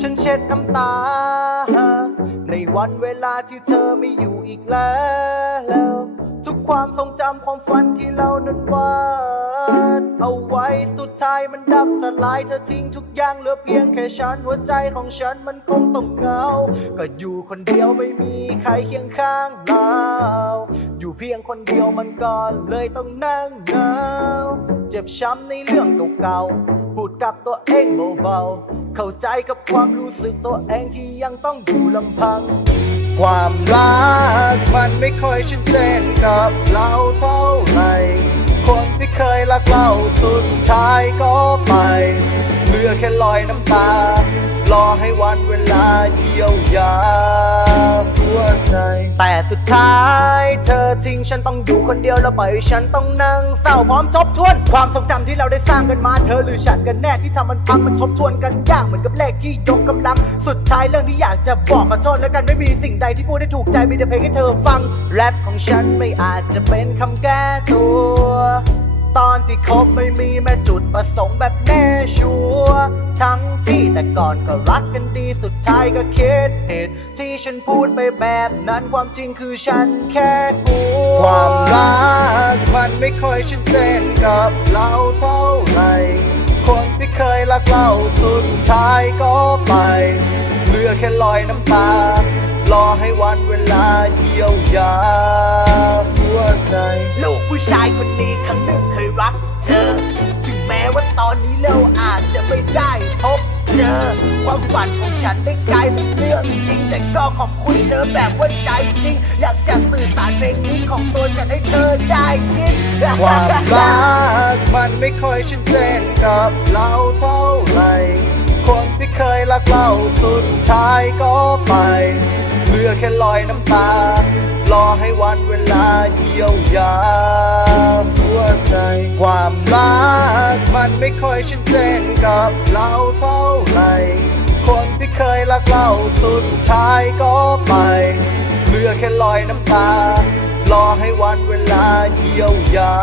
ฉันเช็ดน้ำตา ในวันเวลาที่เธอไม่อยู่อีกแล้ว ทุกความทรงจำความฝันที่เรานั้นวาดเอาไว้สุดท้ายมันดับสลายเธอทิ้งทุกอย่างเหลือเพียงแค่ฉัน หัวใจของฉันมันคงต้องเหงา ก็อยู่คนเดียวไม่มีใครเคียงข้างเราอยู่เพียงคนเดียวมันก็เลยต้องนั่งเหงา เจ็บช้ำในเรื่องเก่าๆ พูดกับตัวเองเบาๆ เข้าใจกับความรู้สึกตัวเองที่ยังต้องอยู่ลำพัง ความรักมันไม่ค่อยชัดเจนกับเราเท่าไหร่ คนที่เคยรักเราสุดท้ายก็ไป เหลือแค่รอยน้ำตา รอให้วันเวลาเยียวยาหัวใจ แต่สุดท้ายเธอ ฉันต้องอยู่คนเดียวแล้วปล่อยให้ฉันต้องนั่งเศร้าพร้อมทบทวน ความทรงจำที่เราได้สร้างกันมาเธอหรือฉันกันแน่ที่ทำมันพังมันทบทวนกันยากเหมือนกับเลขที่ยกกำลัง สุดท้ายเรื่องที่อยากจะบอกขอโทษแล้วกันไม่มีสิ่งใดที่พูดได้ถูกใจมีแต่เพลงให้เธอฟังแรปของฉันไม่อาจจะเป็นคำแก้ตัว ตอนที่คบไม่มีแม้จุดประสงค์แบบแน่ชัวร์ทั้งที่แต่ก่อนก็รักกันดีสุด ท้ายก็คิดเหตุที่ฉันพูดไปแบบนั้นความจริงคือฉันแค่กลัวความรักมันไม่ค่อยชัดเจนกับเราเท่าไหร่คนที่เคยรักเราสุดท้ายก็ไปเหลือแค่รอยน้ำตารอให้วันเวลาเยียวยาหัวใจ ลูกผู้ชายคนนี้ครั้งหนึ่งเคยรักเธอ ถึงแม้ว่าตอนนี้เราอาจจะไม่ได้พบ เจอ ความฝันของฉันได้กลายเป็นเรื่องจริง แต่ก็ขอบคุณเธอแบบว่าใจจริง อยากจะสื่อสารเพลงนี้ของตัวฉันให้เธอได้ยิน ความรักมันไม่ค่อยชัดเจนกับเราเท่าไหร่คนที่เคยรักเราสุดท้ายก็ไปเหลือแค่รอยน้ำตา รอให้วันเวลาเยียวยาหัวใจ ความรักมันไม่ค่อยชัดเจนกับเราเท่า รักเราสุดท้ายก็ไปเหลือแค่รอยน้ำตา รอให้วันเวลาเยียวยา